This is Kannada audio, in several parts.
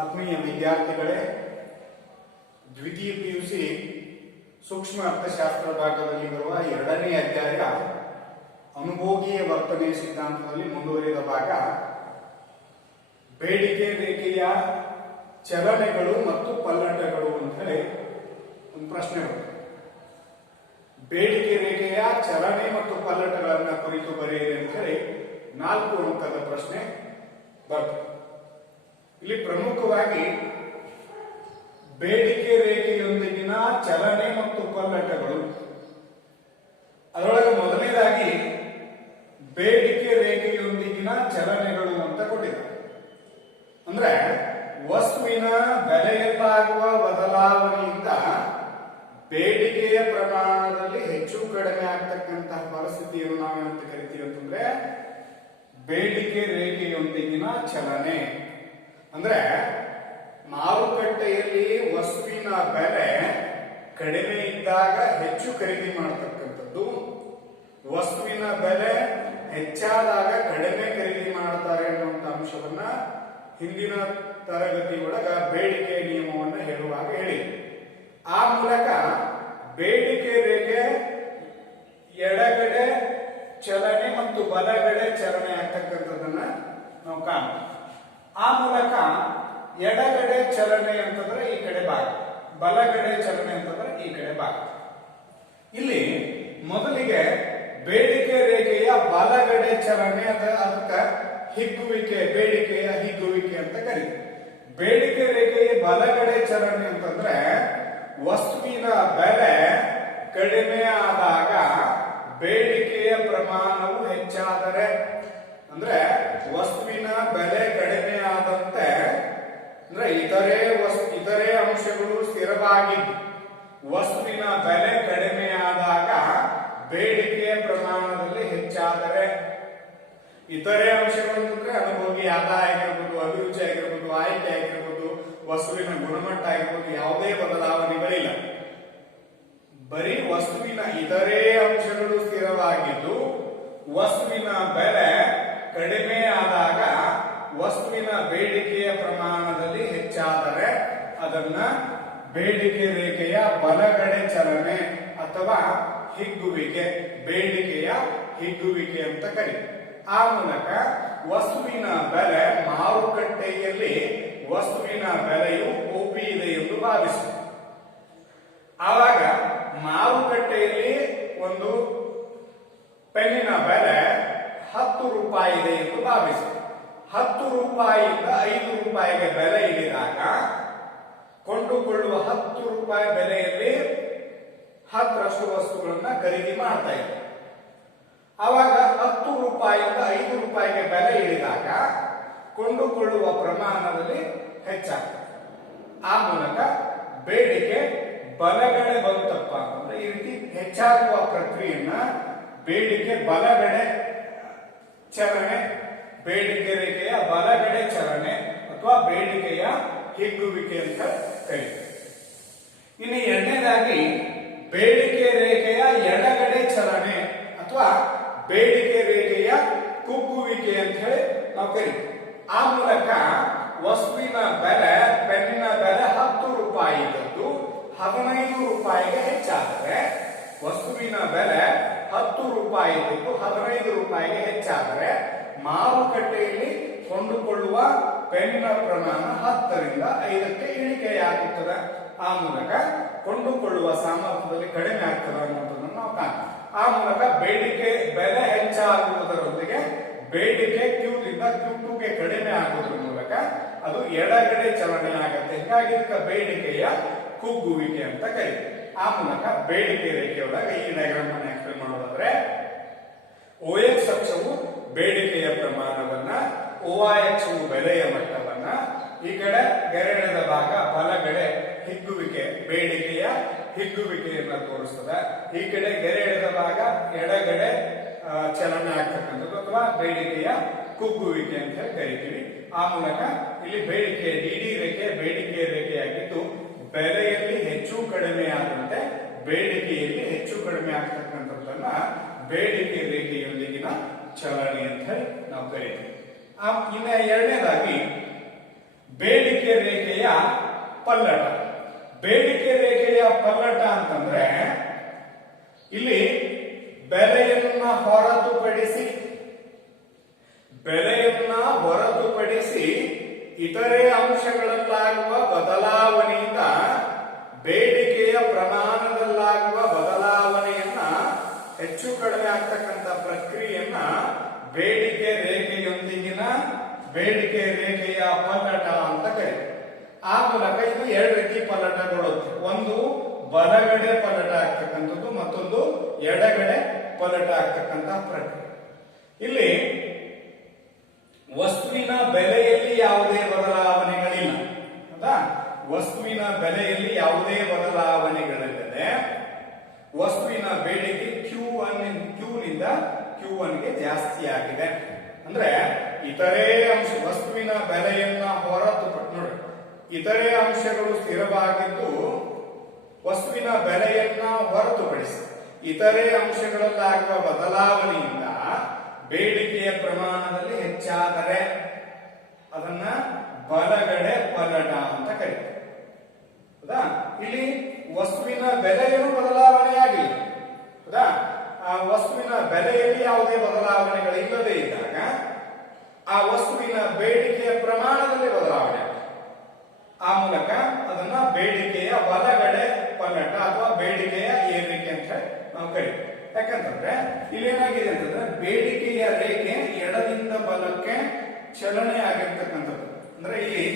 ಆತ್ಮೀಯ ವಿದ್ಯಾರ್ಥಿಗಳೇ, ದ್ವಿತೀಯ ಪಿಯುಸಿ ಸೂಕ್ಷ್ಮ ಅರ್ಥಶಾಸ್ತ್ರ ಭಾಗದಲ್ಲಿ ಬರುವ 2ನೇ ಅಧ್ಯಾಯ ಅನುಭೋಗಿಯ ವರ್ತನೆ ಸಿದ್ಧಾಂತದಲ್ಲಿ ಮುಂದುವರಿದ ಭಾಗ ಬೇಡಿಕೆ ರೇಖೆಯ ಚಲನೆಗಳು ಮತ್ತು ಪಲ್ಲಟಗಳು ಅಂತ ಹೇಳಿ ಒಂದು ಪ್ರಶ್ನೆ ಬರುತ್ತೆ. ಬೇಡಿಕೆ ರೇಖೆಯ ಚಲನೆ ಮತ್ತು ಪಲ್ಲಟಗಳನ್ನ ಕುರಿತು ಬರೆಯಿರಿ ಅಂತ ಹೇಳಿ 4 ಅಂಕದ ಪ್ರಶ್ನೆ ಬರ್ತದೆ. ಇಲ್ಲಿ ಪ್ರಮುಖವಾಗಿ ಬೇಡಿಕೆ ರೇಖೆಯೊಂದಿಗಿನ ಚಲನೆ ಮತ್ತು ಪಲ್ಲಟಗಳು, ಅದರೊಳಗೆ ಮೊದಲನೇದಾಗಿ ಬೇಡಿಕೆ ರೇಖೆಯೊಂದಿಗಿನ ಚಲನೆಗಳು ಅಂತ ಕೊಟ್ಟಿದ್ದಾರೆ. ಅಂದ್ರೆ ವಸ್ತುವಿನ ಬೆಲೆಯಲ್ಲಾಗುವ ಬದಲಾವಣೆಯಿಂದ ಬೇಡಿಕೆಯ ಪ್ರಮಾಣದಲ್ಲಿ ಹೆಚ್ಚು ಕಡಿಮೆ ಆಗ್ತಕ್ಕಂತಹ ಪರಿಸ್ಥಿತಿಯನ್ನು ನಾವೇನಂತ ಕರಿತೀವಿ ಅಂತಂದ್ರೆ ಬೇಡಿಕೆ ರೇಖೆಯೊಂದಿಗಿನ ಚಲನೆ. ಅಂದ್ರೆ ಮಾರುಕಟ್ಟೆಯಲ್ಲಿ ವಸ್ತುವಿನ ಬೆಲೆ ಕಡಿಮೆ ಇದ್ದಾಗ ಹೆಚ್ಚು ಖರೀದಿ ಮಾಡತಕ್ಕಂಥದ್ದು, ವಸ್ತುವಿನ ಬೆಲೆ ಹೆಚ್ಚಾದಾಗ ಕಡಿಮೆ ಖರೀದಿ ಮಾಡ್ತಾರೆ ಅನ್ನುವಂಥ ಅಂಶವನ್ನ ಹಿಂದಿನ ತರಗತಿ ಒಳಗ ಬೇಡಿಕೆ ನಿಯಮವನ್ನು ಹೇಳುವಾಗ ಹೇಳಿ. ಆ ಮೂಲಕ ಬೇಡಿಕೆ ರೇಖೆ ಎಡಗಡೆ ಚಲನೆ ಮತ್ತು ಬಲಗಡೆ ಚಲನೆ ಆಗ್ತಕ್ಕಂಥದ್ದನ್ನ ನಾವು ಕಾಣ್ತೀವಿ. ಆ ಮೂಲಕ ಎಡಗಡೆ ಚಲನೆ ಅಂತಂದ್ರೆ ಈ ಕಡೆ ಭಾಗ, ಬಲಗಡೆ ಚಲನೆ ಅಂತಂದ್ರೆ ಈ ಕಡೆ ಭಾಗ. ಇಲ್ಲಿ ಮೊದಲಿಗೆ ಬೇಡಿಕೆ ರೇಖೆಯ ಬಲಗಡೆ ಚಲನೆ ಅದಕ್ಕೆ ಹಿಗ್ಗುವಿಕೆ, ಬೇಡಿಕೆಯ ಹಿಗ್ಗುವಿಕೆ ಅಂತ ಕರೀತೀವಿ. ಬೇಡಿಕೆ ರೇಖೆಯ ಬಲಗಡೆ ಚಲನೆ ಅಂತಂದ್ರೆ ವಸ್ತುವಿನ ಬೆಲೆ ಕಡಿಮೆ ಆದಾಗ ಬೇಡಿಕೆಯ ಪ್ರಮಾಣವು ಹೆಚ್ಚಾದರೆ, ಅಂದ್ರೆ ವಸ್ತುವಿನ ಬೆಲೆ ಕಡಿಮೆ ಆದಂತೆ, ಅಂದ್ರೆ ಇತರೆ ಅಂಶಗಳು ಸ್ಥಿರವಾಗಿದ್ದು ವಸ್ತುವಿನ ಬೆಲೆ ಕಡಿಮೆ ಆದಾಗ ಬೇಡಿಕೆಯ ಪ್ರಮಾಣದಲ್ಲಿ ಹೆಚ್ಚಾದರೆ, ಇತರೆ ಅಂಶಗಳು ಅಂತಂದ್ರೆ ಅನುಭೋಗಿ ಆದಾಯ ಆಗಿರ್ಬೋದು, ಅಭಿರುಚಿ ಆಗಿರ್ಬೋದು, ಆಯ್ಕೆ ಆಗಿರ್ಬೋದು, ವಸ್ತುವಿನ ಗುಣಮಟ್ಟ ಆಗಿರ್ಬೋದು, ಯಾವುದೇ ಬದಲಾವಣೆಗಳಿಲ್ಲ. ಬರೀ ವಸ್ತುವಿನ ಇತರೆ ಅಂಶಗಳು ಸ್ಥಿರವಾಗಿದ್ದು ವಸ್ತುವಿನ ಬೆಲೆ ಕಡಿಮೆ ಆದಾಗ ವಸ್ತುವಿನ ಬೇಡಿಕೆಯ ಪ್ರಮಾಣದಲ್ಲಿ ಹೆಚ್ಚಾದರೆ ಅದನ್ನ ಬೇಡಿಕೆ ರೇಖೆಯ ಬಲಗಡೆ ಚಲನೆ ಅಥವಾ ಹಿಗ್ಗುವಿಕೆ, ಬೇಡಿಕೆಯ ಹಿಗ್ಗುವಿಕೆ ಅಂತ ಕರೀತೀವಿ. ಆ ಮೂಲಕ ವಸ್ತುವಿನ ಬೆಲೆ ಮಾರುಕಟ್ಟೆಯಲ್ಲಿ ವಸ್ತುವಿನ ಬೆಲೆಯು ಒಪಿ ಇದೆ ಎಂದು ಭಾವಿಸಿ. ಆವಾಗ ಮಾರುಕಟ್ಟೆಯಲ್ಲಿ ಒಂದು ಪೆನ್ನಿನ ಬೆಲೆ 10 ರೂಪಾಯಿ ಇದೆ ಎಂದು ಭಾವಿಸಿ. 10 ರೂಪಾಯಿಯಿಂದ 5 ರೂಪಾಯಿಗೆ ಬೆಲೆ ಇಳಿದಾಗ ಕೊಂಡುಕೊಳ್ಳುವ 10 ರೂಪಾಯಿ ಬೆಲೆಯಲ್ಲಿ 10ರಷ್ಟು ವಸ್ತುಗಳನ್ನ ಖರೀದಿ ಮಾಡ್ತಾ ಇದ್ದಾರೆ. ಆವಾಗ 10 ರೂಪಾಯಿಯಿಂದ 5 ರೂಪಾಯಿಗೆ ಬೆಲೆ ಇಳಿದಾಗ ಕೊಂಡುಕೊಳ್ಳುವ ಪ್ರಮಾಣದಲ್ಲಿ ಹೆಚ್ಚಾಗ್ತದೆ. ಆ ಮೂಲಕ ಬೇಡಿಕೆ ಬಲಗಡೆ ಬಂತಪ್ಪ ಅಂತಂದ್ರೆ ಈ ರೀತಿ ಹೆಚ್ಚಾಗುವ ಪ್ರಕ್ರಿಯೆಯನ್ನ ಬೇಡಿಕೆ ಬಲಗಡೆ ಚಲನೆ, ಬೇಡಿಕೆ ರೇಖೆಯ ಬಲಗಡೆ ಚಲನೆ ಅಥವಾ ಬೇಡಿಕೆಯ ಹಿಗ್ಗುವಿಕೆ ಅಂತ ಕರೀತೀವಿ. ಇನ್ನು ಎರಡನೇದಾಗಿ ಬೇಡಿಕೆ ರೇಖೆಯ ಎಡಗಡೆ ಚಲನೆ ಅಥವಾ ಬೇಡಿಕೆ ರೇಖೆಯ ಕುಗ್ಗುವಿಕೆ ಅಂತ ಹೇಳಿ ನಾವು ಕರೀತೀವಿ. ಆ ಮೂಲಕ ವಸ್ತುವಿನ ಬೆಲೆ, ಪೆನ್ನಿನ ಬೆಲೆ 10 ರೂಪಾಯಿ ಇದ್ದದ್ದು 15 ರೂಪಾಯಿಗೆ ಹೆಚ್ಚಾದರೆ, ವಸ್ತುವಿನ ಬೆಲೆ 10 ರೂಪಾಯಿ ಇದ್ದು 15 ರೂಪಾಯಿಗೆ ಹೆಚ್ಚಾದರೆ ಮಾರುಕಟ್ಟೆಯಲ್ಲಿ ಕೊಂಡುಕೊಳ್ಳುವ ಪೆನ್ನಿನ ಪ್ರಮಾಣ 10ರಿಂದ 5ಕ್ಕೆ ಇಳಿಕೆಯಾಗುತ್ತದೆ. ಆ ಮೂಲಕ ಕೊಂಡುಕೊಳ್ಳುವ ಸಾಮರ್ಥ್ಯದಲ್ಲಿ ಕಡಿಮೆ ಆಗ್ತದೆ ಅನ್ನೋದನ್ನು ನಾವು ಕಾಣ್ತೀವಿ. ಆ ಮೂಲಕ ಬೇಡಿಕೆ ಬೆಲೆ ಹೆಚ್ಚಾಗುವುದರೊಂದಿಗೆ ಬೇಡಿಕೆ ಕ್ಯೂದಿಂದ Q2ಗೆ ಕಡಿಮೆ ಆಗುವುದರ ಮೂಲಕ ಅದು ಎಡಗಡೆ ಚಲನೆ ಆಗುತ್ತೆ. ಹೀಗಾಗಿ ಇದಕ್ಕೆ ಬೇಡಿಕೆಯ ಕುಗ್ಗುವಿಕೆ ಅಂತ ಕರೀತೀವಿ. ಆ ಮೂಲಕ ಬೇಡಿಕೆ ರೇಖೆಯೊಳಗೆ ಈ ಡಯಾಗ್ರಾಮ್ ಅನ್ನು ಎಕ್ಸ್ಪ್ಲೇನ್ ಮಾಡೋದಾದ್ರೆ OX ಅಕ್ಷವು ಬೇಡಿಕೆಯ ಪ್ರಮಾಣವನ್ನ, OY ಅಕ್ಷವು ಬೆಲೆಯ ಮಟ್ಟವನ್ನ, ಈ ಕಡೆ ಗೆರೆಳೆದ ಭಾಗ ಬಲಗಡೆ ಹಿಗ್ಗುವಿಕೆ, ಬೇಡಿಕೆಯ ಹಿಗ್ಗುವಿಕೆಯನ್ನ ತೋರಿಸ್ತದೆ. ಈ ಕಡೆ ಗೆರೆಳೆದ ಭಾಗ ಎಡಗಡೆ ಚಲನೆ ಆಗ್ತಕ್ಕಂಥದ್ದು ಅಥವಾ ಬೇಡಿಕೆಯ ಕುಗ್ಗುವಿಕೆ ಅಂತ ಹೇಳಿ ಕರಿತೀವಿ. ಆ ಮೂಲಕ ಇಲ್ಲಿ ಬೇಡಿಕೆ ಡಿಡಿ ರೇಖೆ ಬೇಡಿಕೆ ರೇಖೆಯಾಗಿದ್ದು ಬೆಲೆಯಲ್ಲಿ ಹೆಚ್ಚು ಕಡಿಮೆ ಆದಂತೆ ಬೇಡಿಕೆಯಲ್ಲಿ ಹೆಚ್ಚು ಕಡಿಮೆ ಆಗ್ತಕ್ಕಂಥದ್ದನ್ನ ಬೇಡಿಕೆ ರೇಖೆಯೊಂದಿಗಿನ ಚಲನೆ ಅಂತ ಹೇಳಿ ನಾವು ಕರಿತೀವಿ. ಇನ್ನ ಎರಡನೇದಾಗಿ ಬೇಡಿಕೆ ರೇಖೆಯ ಪಲ್ಲಟ. ಬೇಡಿಕೆ ರೇಖೆಯ ಪಲ್ಲಟ ಅಂತಂದ್ರೆ ಇಲ್ಲಿ ಬೆಲೆಯನ್ನ ಹೊರತುಪಡಿಸಿ ಇತರೆ ಅಂಶಗಳಲ್ಲಾಗುವ ಬದಲಾವಣೆಯಿಂದ ಬೇಡಿಕೆಯ ಪ್ರಮಾಣದಲ್ಲಾಗುವ ಬದಲಾವಣೆಯನ್ನ ಹೆಚ್ಚು ಕಡಿಮೆ ಆಗ್ತಕ್ಕಂಥ ಪ್ರಕ್ರಿಯೆಯನ್ನ ಬೇಡಿಕೆ ರೇಖೆಯೊಂದಿಗಿನ ಬೇಡಿಕೆ ರೇಖೆಯ ಪಲ್ಲಟ ಅಂತ ಕರೀತಾರೆ. ಆ ಮೂಲಕ ಇದು ಎರಡು ರೀತಿ ಪಲ್ಲಟಗಳು, ಒಂದು ಬಲಗಡೆ ಪಲ್ಲಟ ಆಗ್ತಕ್ಕಂಥದ್ದು, ಮತ್ತೊಂದು ಎಡಗಡೆ ಪಲ್ಲಟ ಆಗ್ತಕ್ಕಂಥ ಪ್ರಕ್ರಿಯೆ. ಇಲ್ಲಿ ವಸ್ತುವಿನ ಬೆಲೆಯಲ್ಲಿ ಯಾವುದೇ ಬದಲಾವಣೆಗಳಿಲ್ಲ, ಹೌದಾ? ವಸ್ತುವಿನ ಬೆಲೆಯಲ್ಲಿ ಯಾವುದೇ ಬದಲಾವಣೆಗಳಿಲ್ಲದೆ ವಸ್ತುವಿನ ಬೇಡಿಕೆ Q1 ನಿಂದ Q1 ಗೆ ಜಾಸ್ತಿ ಆಗಿದೆ. ಅಂದ್ರೆ ಇತರೆ ಅಂಶ, ವಸ್ತುವಿನ ಬೆಲೆಯನ್ನ ನೋಡಿ, ಇತರೆ ಅಂಶಗಳು ಸ್ಥಿರವಾಗಿದ್ದು ವಸ್ತುವಿನ ಬೆಲೆಯನ್ನ ಹೊರತುಪಡಿಸಿ ಇತರೆ ಅಂಶಗಳಲ್ಲಾಗುವ ಬದಲಾವಣೆಯಿಂದ ಬೇಡಿಕೆಯ ಪ್ರಮಾಣದಲ್ಲಿ ಹೆಚ್ಚಾದರೆ ಅದನ್ನ ಬಲಗಡೆ ಪಲ್ಲಟ ಅಂತ ಕರೀತಾರೆ, ಹೌದಾ? ಇಲ್ಲಿ ವಸ್ತುವಿನ ಬೆಲೆಯನ್ನು ಬದಲಾವಣೆ ಆಗಿಲ್ಲ, ಹೌದಾ? ಆ ವಸ್ತುವಿನ ಬೆಲೆಯಲ್ಲಿ ಯಾವುದೇ ಬದಲಾವಣೆಗಳಿಲ್ಲದೆ ಇದ್ದಾಗ ಆ ವಸ್ತುವಿನ ಬೇಡಿಕೆಯ ಪ್ರಮಾಣದಲ್ಲಿ ಬದಲಾವಣೆ, ಆ ಮೂಲಕ ಅದನ್ನ ಬೇಡಿಕೆಯ ಬಲಗಡೆ ಪಲ್ಲಟ ಅಥವಾ ಬೇಡಿಕೆಯ ಏರಿಕೆ ಅಂತ ನಾವು ಕರೀತೀವಿ. ಯಾಕಂತಂದ್ರೆ ಇಲ್ಲಿ ಏನಾಗಿದೆ ಅಂತಂದ್ರೆ ಬೇಡಿಕೆಯ ರೇಖೆ ಎಡದಿಂದ ಬಲಕ್ಕೆ ಚಲನೆ ಆಗಿರ್ತಕ್ಕಂಥದ್ದು. ಅಂದ್ರೆ ಇಲ್ಲಿ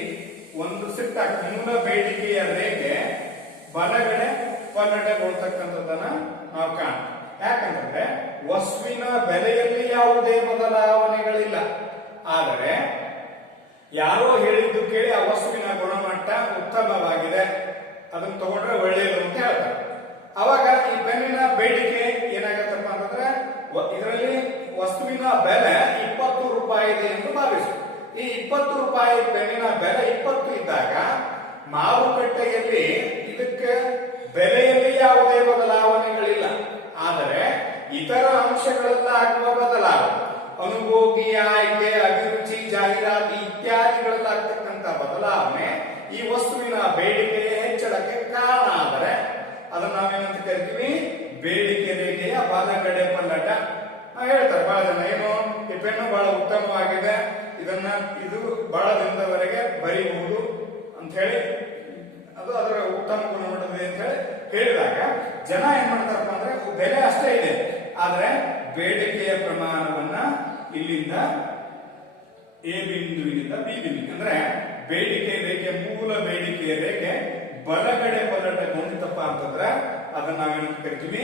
ಒಂದು ಸಿಟ್ಟ ಮೂಲ ಬೇಡಿಕೆಯ ರೇಖೆ ಬಲಗಡೆ ಪಲ್ಲಟಗೊಳ್ತಕ್ಕಂಥದ್ದನ್ನ ನಾವು ಕಾಣ್ತೀವಿ. ಯಾಕಂತಂದ್ರೆ ವಸ್ತುವಿನ ಬೆಲೆಯಲ್ಲಿ ಯಾವುದೇ ಬದಲಾವಣೆಗಳಿಲ್ಲ, ಆದರೆ ಯಾರೋ ಹೇಳಿದ್ದು ಕೇಳಿ ಆ ವಸ್ತುವಿನ ಗುಣಮಟ್ಟ ಉತ್ತಮವಾಗಿದೆ, ಅದನ್ನ ತಗೊಂಡ್ರೆ ಒಳ್ಳೆಯದು ಅಂತ ಹೇಳ್ತಾರೆ. ಅವಾಗ ಈ ಪೆನ್ನಿನ ಬೇಡಿಕೆ ಏನಾಗತ್ತಪ್ಪ ಅಂತಂದ್ರೆ ಇದರಲ್ಲಿ ವಸ್ತುವಿನ ಬೆಲೆ 20 ರೂಪಾಯಿ ಇದೆ ಎಂದು ಭಾವಿಸಿ. ಈ 20 ರೂಪಾಯಿ ಪೆನ್ನಿನ ಬೆಲೆ 20 ಇದ್ದಾಗ ಮಾರುಕಟ್ಟೆಯಲ್ಲಿ ಇದಕ್ಕೆ ಬೆಲೆಯಲ್ಲಿ ಯಾವುದೇ ಬದಲಾವಣೆಗಳಿಲ್ಲ, ಆದರೆ ಇತರ ಅಂಶಗಳಲ್ಲಾಗುವ ಬದಲಾವಣೆ, ಅನುಭೋಗಿ, ಆಯ್ಕೆ, ಅಭಿರುಚಿ, ಜಾಹೀರಾತು ಇತ್ಯಾದಿಗಳಲ್ಲಾಗ್ತಕ್ಕಂಥ ಬದಲಾವಣೆ ಈ ವಸ್ತುವಿನ ಬೇಡಿಕೆಯ ಹೆಚ್ಚಳಕ್ಕೆ ಕಾರಣ ಆದರೆ ಅದನ್ನ ನಾವೇನಂತ ಕರಿತೀವಿ? ಬೇಡಿಕೆ ರೇಖೆಯ ಬಲಗಡೆ ಪಲ್ಲಟ. ಹೇಳ್ತಾರೆ ಬಹಳ ಜನ, ಏನು ಈ ಪೆನ್ನು ಬಹಳ ಉತ್ತಮವಾಗಿದೆ, ಇದು ಬಹಳ ದಿನದವರೆಗೆ ಬರೀಬಹುದು ಅಂತ ಹೇಳಿ, ಅದು ಅದರ ಉತ್ತಮ ಗುಣಮಟ್ಟವಿದೆ ಅಂತ ಹೇಳಿ ಹೇಳಿದಾಗ ಜನ ಏನ್ ಮಾಡ್ತಾರಪ್ಪ ಅಂದ್ರೆ ಬೆಲೆ ಅಷ್ಟೇ ಇದೆ, ಆದ್ರೆ ಬೇಡಿಕೆಯ ಪ್ರಮಾಣವನ್ನ ಇಲ್ಲಿಂದ ಎ ಬಿಂದುವಿನಿಂದ ಬಿ ಬಿಂದುವಿಗೆ, ಅಂದ್ರೆ ಬೇಡಿಕೆ ರೇಖೆ, ಮೂಲ ಬೇಡಿಕೆಯ ರೇಖೆ ಬಲಗಡೆ ಪಲ್ಲಟಗೊಂಡಿತಪ್ಪ ಅಂತಂದ್ರೆ ಅದನ್ನ ನಾವೇನಂತ ಕರಿತೀವಿ?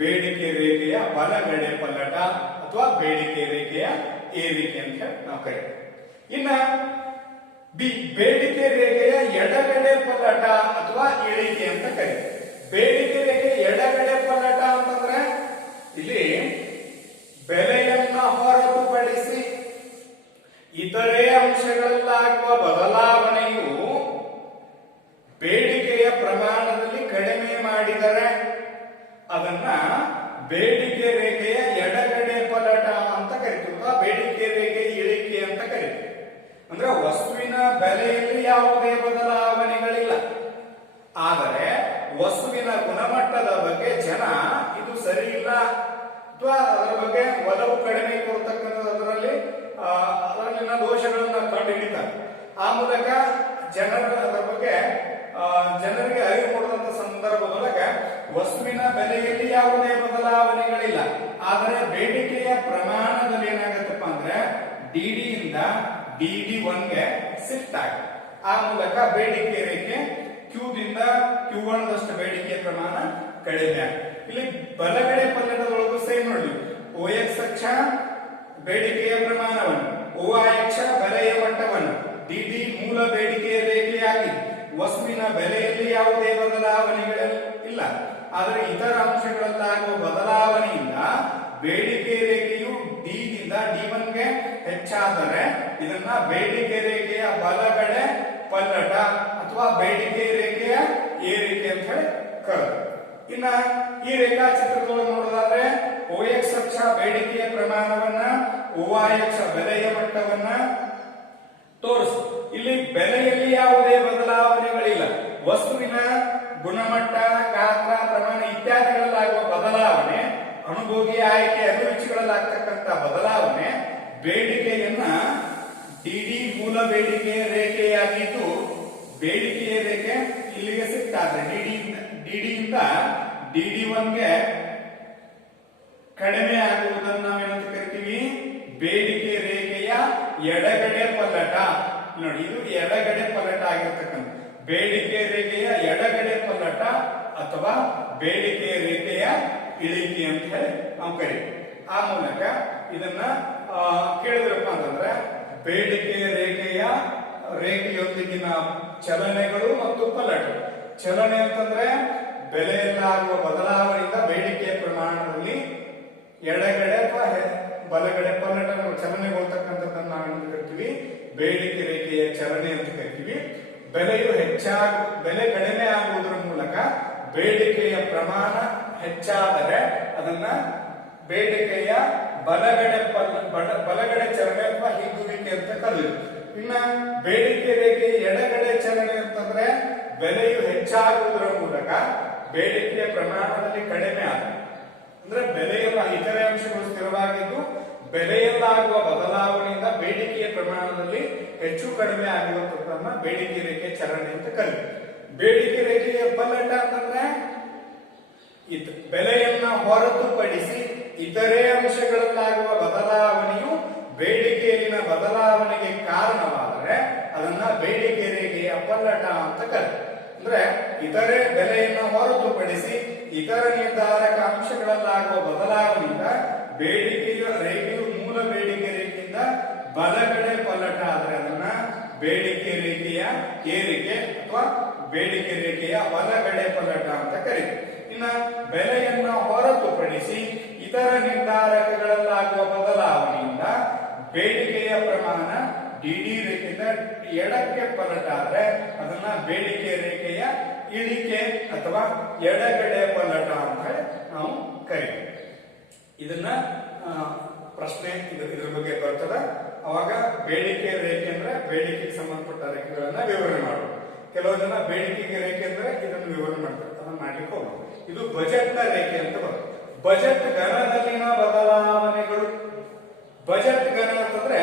ಬೇಡಿಕೆ ರೇಖೆಯ ಬಲಗಡೆ ಪಲ್ಲಟ ಅಥವಾ ಬೇಡಿಕೆ ರೇಖೆಯ ಏರಿಕೆ ಅಂತ ನಾವು ಕರಿತೀವಿ. ಇನ್ನ ಬೇಡಿಕೆ ರೇಖೆಯ ಎಡಗಡೆ ಪಲ್ಲಟ ಅಥವಾ ಇಳಿಕೆ ಅಂತ ಕರೀತೀವಿ. ಬೇಡಿಕೆ ರೇಖೆ ಎಡಗಡೆ ಪಲ್ಲಟ ಅಂತಂದ್ರೆ ಇಲ್ಲಿ ಬೆಲೆಯನ್ನ ಹೊರತುಪಡಿಸಿ ಇತರೆ ಅಂಶಗಳಲ್ಲಾಗುವ ಬದಲಾವಣೆಯು ಬೇಡಿಕೆಯ ಪ್ರಮಾಣದಲ್ಲಿ ಕಡಿಮೆ ಮಾಡಿದರೆ ಅದನ್ನ ಬೇಡಿಕೆ ರೇಖೆಯ ಎಡಗಡೆ ಪಲ್ಲಟ ಅಂತ ಕರಿತೀವಿ, ಬೇಡಿಕೆ ರೇಖೆ ಇಳಿಕೆ ಅಂತ ಕರಿತೀವಿ. ಅಂದ್ರೆ ವಸ್ತುವಿನ ಬೆಲೆಯಲ್ಲಿ ಯಾವುದೇ ಬದಲಾವಣೆಗಳಿಲ್ಲ, ಆದರೆ ವಸ್ತುವಿನ ಗುಣಮಟ್ಟದ ಬಗ್ಗೆ ಜನ ಇದು ಸರಿ ಇಲ್ಲ ಅಥವಾ ಅದರ ಬಗ್ಗೆ ಒಲವು ಕಡಿಮೆ ಕೊಡ್ತಕ್ಕಂಥದ್ದು, ಅದರಲ್ಲಿನ ದೋಷಗಳನ್ನ ಕಂಡುಹಿಡಿತಾರೆ. ಆ ಮೂಲಕ ಅದರ ಬಗ್ಗೆ ಜನರಿಗೆ ಅರಿವು ಮೂಡಿದಂತ ಸಂದರ್ಭದೊಳಗೆ ವಸ್ತುವಿನ ಬೆಲೆಯಲ್ಲಿ ಯಾವುದೇ ಬದಲಾವಣೆಗಳಿಲ್ಲ, ಆದರೆ ಬೇಡಿಕೆಯ ಪ್ರಮಾಣದಲ್ಲಿ ಏನಾಗತ್ತಪ್ಪ ಅಂದ್ರೆ ಡಿಡಿ ಇಂದ DD1 ಗೆ ಶಿಫ್ಟ್ ಆಗಿದೆ. ಆ ಮೂಲಕ ಬೇಡಿಕೆ ರೇಖೆ Q ದಿಂದ Q1 ದಷ್ಟು ಬೇಡಿಕೆಯ ಪ್ರಮಾಣ ಕಡಿಮೆ ಆಗಿದೆ. ಇಲ್ಲಿ ಬಲಗಡೆ ಪಲ್ಲಟದೊಳಗೂ ಸೇಮ್ ನೋಡಿ, OX ಅಕ್ಷ ಬೇಡಿಕೆಯ ಪ್ರಮಾಣವನ್ನು, OY ಅಕ್ಷ ಬೆಲೆಯ ಮಟ್ಟವನ್ನು, DD ಮೂಲ ಬೇಡಿಕೆಯ ರೇಖೆಯಾಗಿದೆ. ವಸ್ತುವಿನ ಬೆಲೆಯಲ್ಲಿ ಯಾವುದೇ ಬದಲಾವಣೆಗಳಿಲ್ಲ, ಆದರೆ ಇತರ ಅಂಶಗಳಲ್ಲಾಗುವ ಬದಲಾವಣೆಯಿಂದ ಬೇಡಿಕೆ ರೇಖೆಯು ಡಿ ದಿಂದ D1 ಗೆ ಹೆಚ್ಚಾದರೆ ಇದನ್ನ ಬೇಡಿಕೆ ರೇಖೆಯ ಬಲಗಡೆ ಪಲ್ಲಟ ಅಥವಾ ಬೇಡಿಕೆ ರೇಖೆಯ ಏರಿಕೆ ಅಂತ ಹೇಳಿ ಕರೆದು. ಇನ್ನ ಈ ರೇಖಾಚಿತ್ರದೊಳಗೆ ನೋಡೋದಾದ್ರೆ OX ಅಕ್ಷ ಬೇಡಿಕೆಯ ಪ್ರಮಾಣವನ್ನ, OY ಅಕ್ಷ ಬೆಲೆಯ ಮಟ್ಟವನ್ನ ತೋರಿಸು. ಇಲ್ಲಿ ಬೆಲೆಯಲ್ಲಿ ಯಾವುದೇ ಬದಲಾವಣೆಗಳಿಲ್ಲ. ವಸ್ತುವಿನ ಗುಣಮಟ್ಟ, ಗಾತ್ರ, ಪ್ರಮಾಣ ಇತ್ಯಾದಿಗಳಲ್ಲಾಗುವ ಬದಲಾವಣೆ, ಅನುಭೋಗಿ ಆಯ್ಕೆ ಅಭಿರುಚಿಗಳಲ್ಲಾಗ್ತಕ್ಕಂಥ ಬದಲಾವಣೆ ಬೇಡಿಕೆಯನ್ನ ಡಿಡಿ ಮೂಲ ಬೇಡಿಕೆಯ ರೇಖೆಯಾಗಿದ್ದು, ಬೇಡಿಕೆಯ ರೇಖೆ ಇಲ್ಲಿಗೆ ಸಿಗ್ತಾರೆ. ಡಿಡಿಯಿಂದ ಡಿಡಿ1ಗೆ ಕಡಿಮೆ ಆಗುವುದನ್ನು ನಾವೇನಂತ ಕರಿತೀವಿ? ಬೇಡಿಕೆ ರೇಖೆಯ ಎಡಗಡೆ ಪಲ್ಲಟ. ನೋಡಿ, ಇದು ಎಡಗಡೆ ಪಲ್ಲಟ ಆಗಿರ್ತಕ್ಕಂಥ ಬೇಡಿಕೆ ರೇಖೆಯ ಎಡಗಡೆ ಪಲ್ಲಟ ಅಥವಾ ಬೇಡಿಕೆ ರೇಖೆಯ ಇಳಿಕೆ ಅಂತ ಹೇಳಿ ನಾವು ಕರಿತೀವಿ. ಆ ಮೂಲಕ ಇದನ್ನ ಕೇಳಿದ್ರಪ್ಪ ಅಂತಂದ್ರೆ ಬೇಡಿಕೆ ರೇಖೆಯೊಂದಿಗಿನ ಚಲನೆಗಳು ಮತ್ತು ಪಲ್ಲಟ. ಚಲನೆ ಅಂತಂದ್ರೆ ಬೆಲೆಯಲ್ಲಾಗುವ ಬದಲಾವಣೆಯಿಂದ ಬೇಡಿಕೆಯ ಪ್ರಮಾಣದಲ್ಲಿ ಎಡಗಡೆ ಅಥವಾ ಬಲಗಡೆ ಪಲ್ಲಟ ಚಲನೆಗೊಳ್ತಕ್ಕಂಥದ್ದನ್ನು ನಾವೇನು ಕರಿತೀವಿ? ಬೇಡಿಕೆ ರೇಖೆಯ ಚಲನೆ ಅಂತ ಕರಿತೀವಿ. ಬೆಲೆ ಕಡಿಮೆ ಆಗುವುದರ ಮೂಲಕ ಬೇಡಿಕೆಯ ಪ್ರಮಾಣ ಹೆಚ್ಚಾದರೆ ಅದನ್ನ ಬೇಡಿಕೆಯ ಬಲಗಡೆ ಚಲನೆ ಅಥವಾ ಹಿಗ್ಗುವಿಕೆ ಅಂತ ಕರೆಯುವುದು. ಇನ್ನ ಬೇಡಿಕೆ ರೇಖೆ ಎಡಗಡೆ ಚಲನೆ ಅಂತಂದ್ರೆ ಬೆಲೆಯು ಹೆಚ್ಚಾಗುವುದರ ಮೂಲಕ ಬೇಡಿಕೆಯ ಪ್ರಮಾಣದಲ್ಲಿ ಕಡಿಮೆ ಆದ ಅಂದ್ರೆ ಬೆಲೆಯಲ್ಲ ಇತರೆ ಅಂಶಗಳು ಸ್ಥಿರವಾಗಿದ್ದು ಬೆಲೆಯಲ್ಲಾಗುವ ಬದಲಾವಣೆಯಿಂದ ಬೇಡಿಕೆಯ ಪ್ರಮಾಣದಲ್ಲಿ ಹೆಚ್ಚು ಕಡಿಮೆ ಆಗುವಂತದ್ದನ್ನ ಬೇಡಿಕೆ ರೇಖೆ ಚಲನೆ ಅಂತ ಕರೀತೀವಿ. ಬೇಡಿಕೆ ರೇಖೆಯ ಪಲ್ಲಟ ಅಂತಂದ್ರೆ ಬೆಲೆಯನ್ನ ಹೊರತುಪಡಿಸಿ ಇತರೆ ಅಂಶಗಳಲ್ಲಾಗುವ ಬದಲಾವಣೆಯು ಬೇಡಿಕೆಯಲ್ಲಿನ ಬದಲಾವಣೆಗೆ ಕಾರಣವಾದರೆ ಅದನ್ನ ಬೇಡಿಕೆ ರೇಖೆಯ ಪಲ್ಲಟ ಅಂತ ಕರೀತೀವಿ. ಅಂದ್ರೆ ಇತರೆ ಬೆಲೆಯನ್ನ ಹೊರತುಪಡಿಸಿ ಇತರ ನಿರ್ಧಾರಕ ಅಂಶಗಳಲ್ಲಾಗುವ ಬದಲಾವಣೆಯಿಂದ ಬೇಡಿಕೆಯ ರೇಖೆಯು ಮೂಲ ಬೇಡಿಕೆ ರೇಖೆಯಿಂದ ಬಲಗಡೆ ಪಲ್ಲಟ ಆದರೆ ಅದನ್ನ ಬೇಡಿಕೆ ರೇಖೆಯ ಏರಿಕೆ ಅಥವಾ ಬೇಡಿಕೆ ರೇಖೆಯ ಬಲಗಡೆ ಪಲ್ಲಟ ಅಂತ ಕರೀತೀವಿ. ಇನ್ನ ಬೆಲೆಯನ್ನ ಹೊರತುಪಡಿಸಿ ಇತರ ನಿರ್ಧಾರಕಗಳಲ್ಲಾಗುವ ಬದಲಾವಣೆಯಿಂದ ಬೇಡಿಕೆಯ ಪ್ರಮಾಣ ಡಿಡಿ ರೇಖೆಯಿಂದ ಎಡಕ್ಕೆ ಪಲ್ಲಟ ಆದ್ರೆ ಅದನ್ನ ಬೇಡಿಕೆ ರೇಖೆಯ ಇಳಿಕೆ ಅಥವಾ ಎಡಗಡೆ ಪಲ್ಲಟ ಅಂತ ಹೇಳಿ ನಾವು ಕರೀತೀವಿ. ಇದನ್ನ ಪ್ರಶ್ನೆ ಇದ್ರ ಬಗ್ಗೆ ಬರ್ತದ. ಅವಾಗ ಬೇಡಿಕೆ ರೇಖೆ ಅಂದ್ರೆ ಬೇಡಿಕೆಗೆ ಸಂಬಂಧಪಟ್ಟ ರೇಖೆಗಳನ್ನ ವಿವರಣೆ ಮಾಡೋದು. ಕೆಲವು ಜನ ಬೇಡಿಕೆಗೆ ರೇಖೆ ಅಂದ್ರೆ ಇದನ್ನು ವಿವರಣೆ ಮಾಡ್ತಾರೆ, ಅದನ್ನ ಮಾಡ್ಲಿಕ್ಕೆ ಹೋಗೋದು. ಇದು ಬಜೆಟ್ ನ ರೇಖೆ ಅಂತ ಬರುತ್ತೆ. ಬಜೆಟ್ ಗಣದಲ್ಲಿನ ಬದಲಾವಣೆಗಳು. ಬಜೆಟ್ ಗಣ ಅಂತಂದ್ರೆ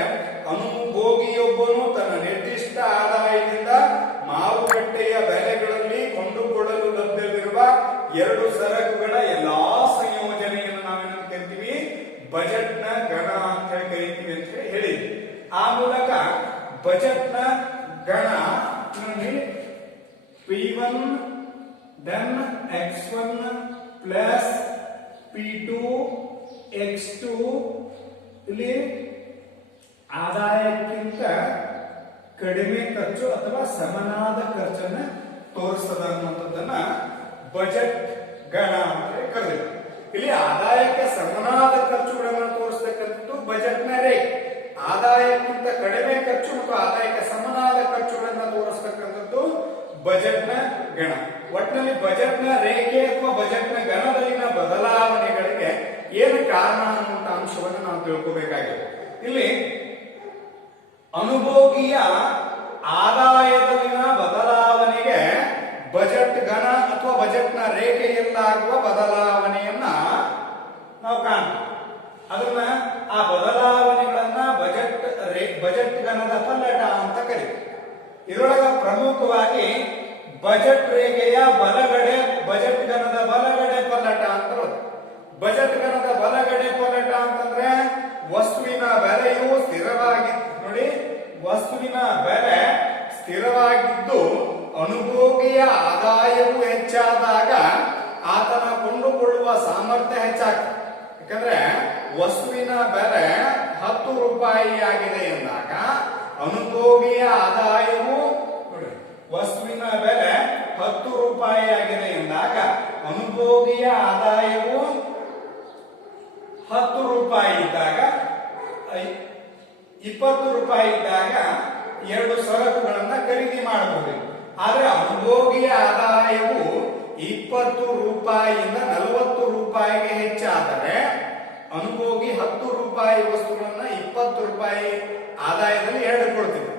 ಅನುಭೋಗಿಯೊಬ್ಬನು ತನ್ನ ನಿರ್ದಿಷ್ಟ ಆದಾಯದಿಂದ ಮಾರುಕಟ್ಟೆಯ ಬೆಲೆಗಳಲ್ಲಿ ಕೊಂಡುಕೊಳ್ಳಲು ಲಭ್ಯವಿರುವ ಎರಡು ಸರಕುಗಳ ಎಲ್ಲಾ ಸಂಯೋಜನೆಯನ್ನು ನಾವೇನಂತ ಕರಿತೀವಿ? ಬಜೆಟ್ ನ ಗಣ ಅಂತ ಹೇಳಿ ಕರಿತೀವಿ ಅಂತ ಹೇಳಿದ್ವಿ. ಆ ಮೂಲಕ ಬಜೆಟ್ ನ ಗಣ P1 then X1 plus P2 X2 ಇಲ್ಲಿ ಆದಾಯಕ್ಕಿಂತ ಕಡಿಮೆ ಖರ್ಚು ಅಥವಾ ಸಮನಾದ ಖರ್ಚನ್ನ ತೋರಿಸ್ತದ ಅನ್ನುವಂಥದ್ದನ್ನ ಬಜೆಟ್ ಗಣ ಅಂತ ಕರೆದಿದೆ. ಇಲ್ಲಿ ಆದಾಯಕ್ಕೆ ಸಮನಾದ ಖರ್ಚುಗಳನ್ನು ತೋರಿಸ್ತಕ್ಕಂಥದ್ದು ಬಜೆಟ್ ನ ರೇಖೆ. ಆದಾಯಕ್ಕಿಂತ ಕಡಿಮೆ ಖರ್ಚು ಮತ್ತು ಆದಾಯಕ್ಕೆ ಸಮನಾದ ಖರ್ಚುಗಳನ್ನು ತೋರಿಸ್ತಕ್ಕಂಥದ್ದು ಬಜೆಟ್ ನ ಗಣ. ಒಟ್ಟಿನಲ್ಲಿ ಬಜೆಟ್ ನ ರೇಖೆ ಅಥವಾ ಬಜೆಟ್ ನ ಗಣದಲ್ಲಿನ ಬದಲಾವಣೆಗಳಿಗೆ ಏನು ಕಾರಣ ಅನ್ನುವಂತ ಅಂಶವನ್ನು ನಾವು ತಿಳ್ಕೋಬೇಕಾಗಿದೆ. ಇಲ್ಲಿ ಅನುಭೋಗಿಯ ಆದಾಯದಲ್ಲಿನ ಬದಲಾವಣೆಗೆ ಬಜೆಟ್ ಗಣ ಅಥವಾ ಬಜೆಟ್ ನ ರೇಖೆಯಲ್ಲಾಗುವ ಬದಲಾವಣೆಯನ್ನ ನಾವು ಕಾಣ್ತೀವಿ. ಅದನ್ನ ಆ ಬದಲಾವಣೆಗಳನ್ನ ಬಜೆಟ್ ಗಣದ ಪಲ್ಲಟ ಅಂತ ಕರೀತೀವಿ. ಇದರೊಳಗ ಪ್ರಮುಖವಾಗಿ ಬಜೆಟ್ ರೇಖೆಯ ಬಲಗಡೆ ಬಜೆಟ್ ಗಣದ ಬಲಗಡೆ ಪಲ್ಲಟ ಅಂತ ಬರುತ್ತೆ. ಬಜೆಟ್ ಗಣದ ಬಲಗಡೆ ಪಲ್ಲಟ ಅಂತಂದ್ರೆ ವಸ್ತುವಿನ ಬೆಲೆಯು ಸ್ಥಿರವಾಗಿ ನೋಡಿ, ವಸ್ತುವಿನ ಬೆಲೆ ಸ್ಥಿರವಾಗಿದ್ದು ಅನುಭೋಗಿಯ ಆದಾಯವು ಹೆಚ್ಚಾದಾಗ ಆತನ ಕೊಂಡುಕೊಳ್ಳುವ ಸಾಮರ್ಥ್ಯ ಹೆಚ್ಚಾಗ್ತದೆ. ಯಾಕಂದ್ರೆ ವಸ್ತುವಿನ ಬೆಲೆ 10 ರೂಪಾಯಿ ಆಗಿದೆ ಎಂದಾಗ ಅನುಭೋಗಿಯ ಆದಾಯವು ನೋಡಿ, ವಸ್ತುವಿನ ಬೆಲೆ 10 ರೂಪಾಯಿ ಆಗಿದೆ ಎಂದಾಗ ಅನುಭೋಗಿಯ ಆದಾಯವು 10 ರೂಪಾಯಿ ಇದ್ದಾಗ 20 ರೂಪಾಯಿ ಇದ್ದಾಗ ಎರಡು ಸರಕುಗಳನ್ನ ಖರೀದಿ ಮಾಡಬಹುದು. ಆದ್ರೆ ಅನುಭೋಗಿಯ ಆದಾಯವು 20 ರೂಪಾಯಿಯಿಂದ 40 ರೂಪಾಯಿಗೆ ಹೆಚ್ಚಾದರೆ ಅನುಭೋಗಿ 10 ರೂಪಾಯಿ ವಸ್ತುಗಳನ್ನ 20 ರೂಪಾಯಿ ಆದಾಯದಲ್ಲಿ ಎರಡು ಕೊಡ್ತೀವಿ.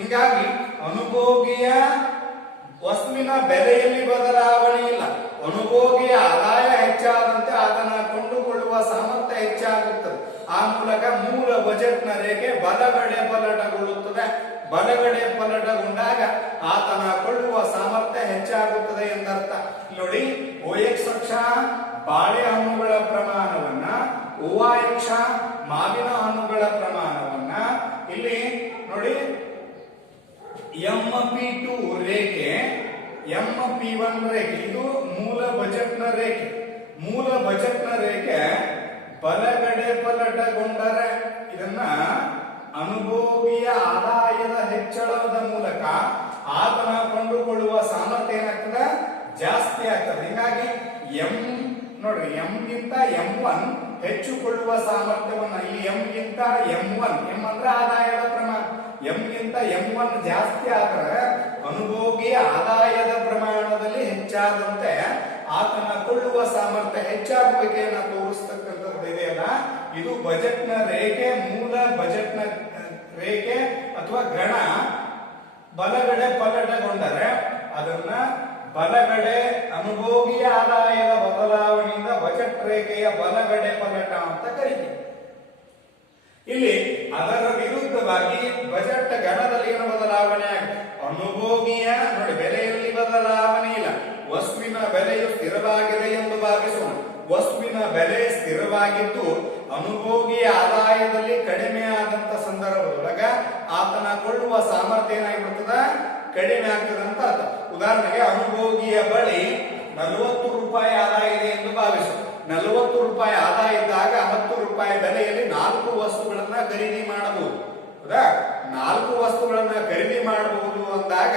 ಹಿಂಗಾಗಿ ಅನುಭೋಗಿಯ ವಸ್ತುವಿನ ಬೆಲೆಯಲ್ಲಿ ಬದಲಾವಣೆ ಇಲ್ಲ. ಅನುಭೋಗಿಯ ಆದಾಯ ಹೆಚ್ಚಾದಂತೆ ಅದನ್ನ ಕೊಂಡುಕೊಳ್ಳುವ ಸಾಮರ್ಥ್ಯ ಹೆಚ್ಚಾಗುತ್ತದೆ. ಆ ಮೂಲಕ ಮೂಲ ಬಜೆಟ್ನ ರೇಖೆ ಬಲಗಡೆ ಪಲ್ಲಟಗೊಳ್ಳುತ್ತದೆ. ಬಲಗಡೆ ಪಲ್ಲಟಗೊಂಡಾಗ ಆತನ ಕೊಳ್ಳುವ ಸಾಮರ್ಥ್ಯ ಹೆಚ್ಚಾಗುತ್ತದೆ ಎಂದರ್ಥ. ನೋಡಿ, OX ಅಕ್ಷ ಬಾಳೆಹಣ್ಣುಗಳ ಪ್ರಮಾಣವನ್ನ, OY ಅಕ್ಷ ಮಾವಿನ ಹಣ್ಣುಗಳ ಪ್ರಮಾಣವನ್ನ, ಇಲ್ಲಿ ನೋಡಿ MP2 ರೇಖೆ, MP1 ರೇಖೆ, ಇದು ಮೂಲ ಬಜೆಟ್ನ ರೇಖೆ. ಮೂಲ ಬಜೆಟ್ನ ರೇಖೆ ಬಲಗಡೆ ಪಲ್ಲಟಗೊಂಡರೆ ಇದನ್ನ ಅನುಭೋಗಿಯ ಆದಾಯದ ಹೆಚ್ಚಳದ ಮೂಲಕ ಆತನ ಕೊಂಡುಕೊಳ್ಳುವ ಸಾಮರ್ಥ್ಯ ಏನಾಗ್ತದೆ, ಜಾಸ್ತಿ ಆಗ್ತದೆ. ಹೀಗಾಗಿ ನೋಡ್ರಿ, ಎಂ ಗಿಂತ M1 ಹೆಚ್ಚುಕೊಳ್ಳುವ ಸಾಮರ್ಥ್ಯವನ್ನ, ಇಲ್ಲಿ ಎಂ ಗಿಂತ M1, ಎಂ ಅಂದ್ರೆ ಆದಾಯದ ಪ್ರಮಾಣ, ಎಂ ಗಿಂತ M1 ಜಾಸ್ತಿ ಆದರೆ ಅನುಭೋಗಿಯ ಆದಾಯದ ಪ್ರಮಾಣದಲ್ಲಿ ಹೆಚ್ಚಾದಂತೆ ಆತನ ಕೊಳ್ಳುವ ಸಾಮರ್ಥ್ಯ ಹೆಚ್ಚಾಗುವಿಕೆಯನ್ನು ತೋರಿಸ್ತಕ್ಕಂಥದ್ದು ಇದೆಯಲ್ಲ, ಇದು ಬಜೆಟ್ನ ರೇಖೆ. ಮೂಲ ಬಜೆಟ್ನ ರೇಖೆ ಅಥವಾ ಗಣ ಬಲಗಡೆ ಪಲ್ಲಟಗೊಂಡರೆ ಅದನ್ನ ಬಲಗಡೆ ಅನುಭೋಗಿಯ ಆದಾಯದ ಬದಲಾವಣೆಯಿಂದ ಬಜೆಟ್ ರೇಖೆಯ ಬಲಗಡೆ ಪಲ್ಲಟ ಅಂತ ಕರೀತೀವಿ. ಇಲ್ಲಿ ಅದರ ವಿರುದ್ಧವಾಗಿ ಬಜೆಟ್ ಗಣದಲ್ಲಿ ಏನು ಬದಲಾವಣೆ ಆಗಿದೆ, ಅನುಭೋಗಿಯ ನೋಡಿ ಬೆಲೆಯಲ್ಲಿ ಬದಲಾವಣೆ ಇಲ್ಲ. ವಸ್ತುವಿನ ಬೆಲೆಯು ಸ್ಥಿರವಾಗಿದೆ ಎಂದು ಭಾವಿಸೋಣ. ವಸ್ತುವಿನ ಬೆಲೆ ಸ್ಥಿರವಾಗಿದ್ದು ಅನುಭೋಗಿಯ ಆದಾಯದಲ್ಲಿ ಕಡಿಮೆ ಆದಂತ ಸಂದರ್ಭದೊಳಗ ಆತನ ಕೊಳ್ಳುವ ಸಾಮರ್ಥ್ಯ ಏನಾಗಿಬಿಡ್ತದ, ಕಡಿಮೆ ಆಗ್ತದೆ ಅಂತ ಅರ್ಥ. ಉದಾಹರಣೆಗೆ ಅನುಭೋಗಿಯ ಬಳಿ 40 ರೂಪಾಯಿ ಆದಾಯ ಇದೆ ಎಂದು ಭಾವಿಸು. 40 ರೂಪಾಯಿ ಆದಾಯ ಇದ್ದಾಗ 10 ರೂಪಾಯಿ ಬೆಲೆಯಲ್ಲಿ 4 ವಸ್ತುಗಳನ್ನ ಖರೀದಿ ಮಾಡಬಹುದು. ಹೌದಾ? 4 ವಸ್ತುಗಳನ್ನ ಖರೀದಿ ಮಾಡಬಹುದು ಅಂದಾಗ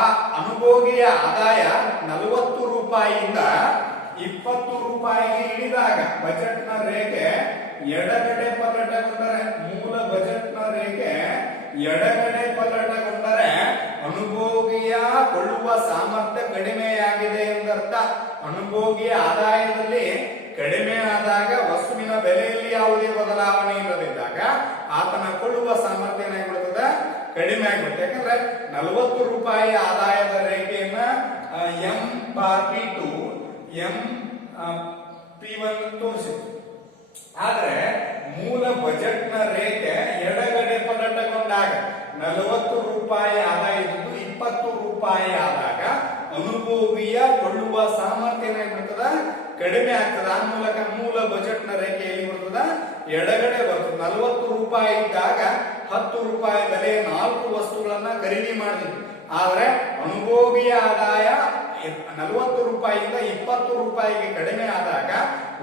ಆ ಅನುಭೋಗಿಯ ಆದಾಯ 40 ರೂಪಾಯಿಯಿಂದ 20 ರೂಪಾಯಿಗೆ ಇಳಿದಾಗ ಬಜೆಟ್ನ ರೇಖೆ ಎಡಗಡೆ ಪಲ್ಲಟಗೊಂಡರೆ, ಮೂಲ ಬಜೆಟ್ನ ರೇಖೆ ಎಡಗಡೆ ಪಲ್ಲಟಗೊಂಡರೆ ಅನುಭೋಗಿಯ ಕೊಳ್ಳುವ ಸಾಮರ್ಥ್ಯ ಕಡಿಮೆಯಾಗಿದೆ ಎಂದರ್ಥ. ಅನುಭೋಗಿಯ ಆದಾಯದಲ್ಲಿ ಕಡಿಮೆ ಆದಾಗ ವಸ್ತುವಿನ ಬೆಲೆಯಲ್ಲಿ ಯಾವುದೇ ಬದಲಾವಣೆ ಇಲ್ಲದಿದ್ದಾಗ ಆತನ ಕೊಳ್ಳುವ ಸಾಮರ್ಥ್ಯ ಏನಾಗ್ಬಿಡ್ತದೆ, ಕಡಿಮೆ ಆಗ್ಬಿಡುತ್ತೆ. ಯಾಕಂದ್ರೆ 40 ರೂಪಾಯಿ ಆದಾಯದ ರೇಖೆಯನ್ನ M/P2 MP1 ತೋರಿಸಿತ್ತು. ಆದ್ರೆ ಮೂಲ ಬಜೆಟ್ನ ರೇಖೆ ಎಡಗಡೆ ಪಲ್ಲಟಗೊಂಡಾಗ 40 ರೂಪಾಯಿ ಆದಾಯ ಇದ್ದು 20 ರೂಪಾಯಿ ಆದಾಗ ಅನುಭೋಗಿಯ ಕೊಳ್ಳುವ ಸಾಮರ್ಥ್ಯ ಏನಾಗ್ಬಿಡ್ತದ, ಕಡಿಮೆ ಆಗ್ತದೆ. ಆ ಮೂಲಕ ಮೂಲ ಬಜೆಟ್ನ ರೇಖೆಯಲ್ಲಿ ಬರ್ತದ, ಎಡಗಡೆ ಬರ್ತದೆ. 40 ರೂಪಾಯಿ ಇದ್ದಾಗ 10 ರೂಪಾಯಿ ಬೆಲೆ 4 ವಸ್ತುಗಳನ್ನ ಖರೀದಿ ಮಾಡಿದ್ವಿ. ಆದ್ರೆ ಅನುಭೋಗಿಯ ಆದಾಯ 40 ರೂಪಾಯಿಯಿಂದ 20 ರೂಪಾಯಿಗೆ ಕಡಿಮೆ ಆದಾಗ